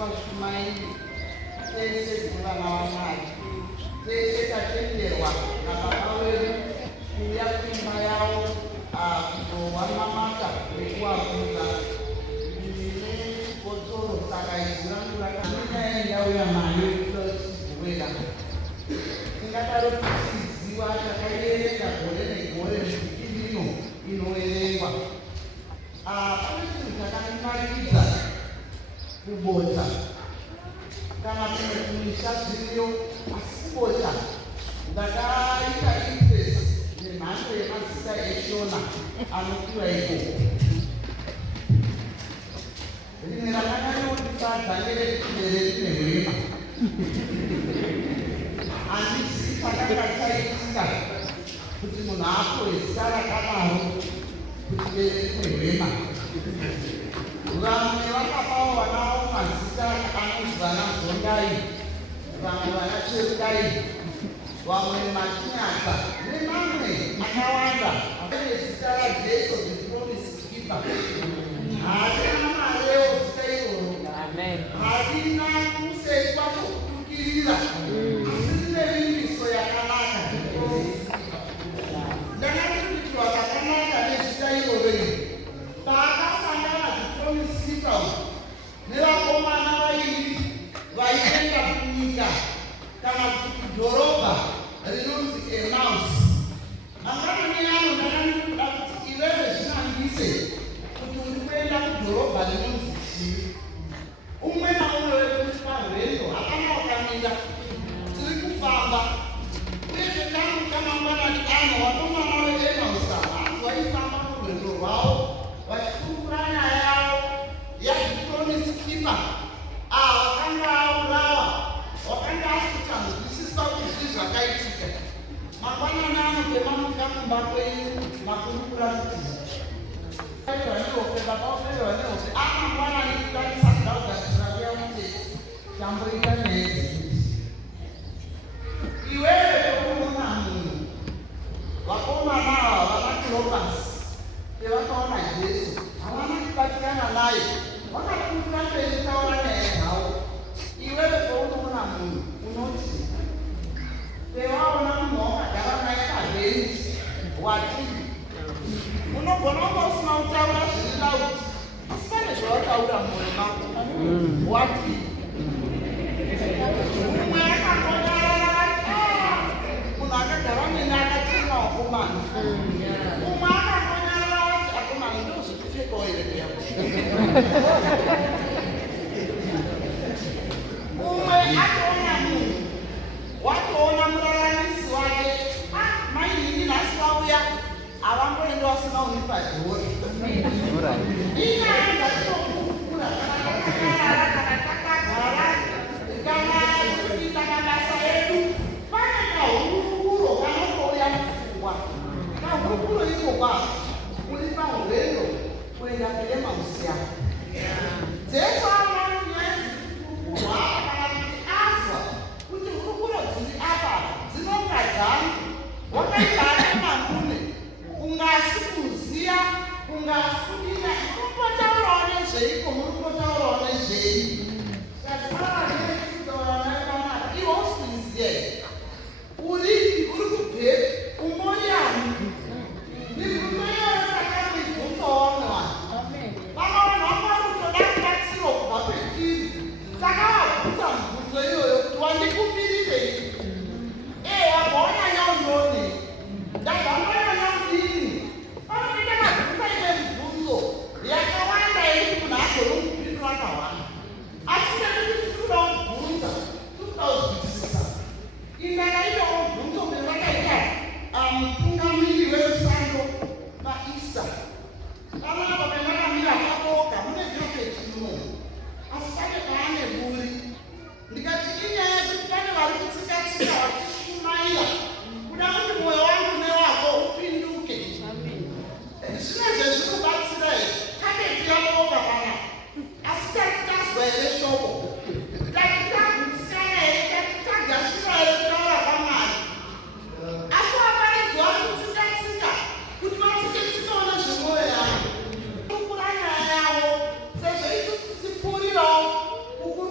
washumai tese dzevana vamwari tese tatenderwa nababa vedu kuuya kuimba yavo kuzowanamata nekuwabvunza ine bhotoro saka izi rangu rakanyaya ndauya nayo kuchigovera tingadaro tichiziva takaierenga gore negore muzvikirino inoverengwa pane chinhu chakanaridza kubota kana kumwe kumisha zviriyo asi kubota ndakaita interest nemhando yemazita eshona anopiwa ikoko rimwe rakanyanyotifadza ngerekubereki nehwema handisi pakanga chaitika kuti munhu apowe zita rakadaro kuti bereki nehwema vamwe vakapawo vana vavo mazita anonzi vana Zondai, vamwe vana Cherudai, vamwe Machinyata nemamwe akawanda ane zita raJesu the promise keeper. Harina marewo zita iroro, harina kusei kwacho kutukirira, asi rine vimbiso yakanaka. Ndakatumitirwa zvakanaka nezita iroro iri paakasangana kupromisika nevakomana vairi vaienda kunyika kana kuti kudhorobha rinonzi Emmaus. Mangwanani ano ndakanikuda kuti iwewe zvinangise kuti uri kuenda kudhorobha rinonzi chii. Umwe naumwe wedu parwendo hakana wakamira tiri kufamba uye zvekangu kamangwanani ano vakomana veEmmaus ava vaifamba murwendo rwavo vachikumbura nyaya yavo yapromise keeper vakanga aurawa vakanga asitanzwisisa kuti zvii zvakaitika. Mangwanani ano pemamuka mumba kwenyu makurukura kuti baba uperwa nehope amangwanani kutanisa kudaudzatira kuya kuti chamboita needzi iwewe tokuona munhu vakomana ava vanaklopasi pevakaona Jesu havana kubatirana naye vakakurira mberi taura naye havo. Iwewe paunoona munhu unoti pevaona munhu wakagara naye pabenzi watii unogona kunga usina kutaura zviri lauti asi pane zvawataura mumwoyo mako watii. Umwe akakonyarara vati munhu akagara nene akatsina wakomana. Umwe akakonyarara vati akomana ndozvekupfeka here kuya umwe atoona munhu watoona muraramisi wake mainini nhasi vauya havamboenda vasina unipadhori inyaya dzatinokurukura kana takagara kana kuita mabasa edu pane kahurukuro kanotouya mupfungwa. Kahurukuro ikokwa uri pahurwendo kuenda kuEmmaus yako. Jesu anokurukura kana kuti azwa kuti hurukuro dziri apa dzinongadzana wakaita ane mamune ungasi kuziya ungasi kudina murimbotaurawo nezveiko murimbotaurawo nezvei saaaaaaaa iwe usikuziya uri kubve umoyani ndikutoyoatakamibvunzawo nevanhu vakavanhu vakarutoda kubatsiro kubva petiri takavabvunza mibvunzo iyoyo kuti wandikumirirei wabva wanyanya unyone ndabva wanyanya udini vanoita mabvunza ine mibvunzo yakawanda iri munhu agone kupindura akawanda asi sekuti tikuda kubvunza tikuda kuzwisisa inganaitawo bvunzo bevakaita mutungamiri wemusando paEaster panapa pendakamira paboka mune kapeti imomo asi pane paane buri ndikati inyaya yekuti pane vari kutsikatsika vachishumaira kuda kuti mwoyo wangu newako upinduke. Zvine zvezviri kubatsira here kapeti yaboka panapa asi tati tazwa here shoko tati tagutsikana here tati tagashira here kutaura kwamwari asi vaparidzi vari kutsikatsika kuti vatsike-tsikawo nezvemwoyo yavo kukura nyaya yavo sezvo isusu tichipfuurirawo kukuru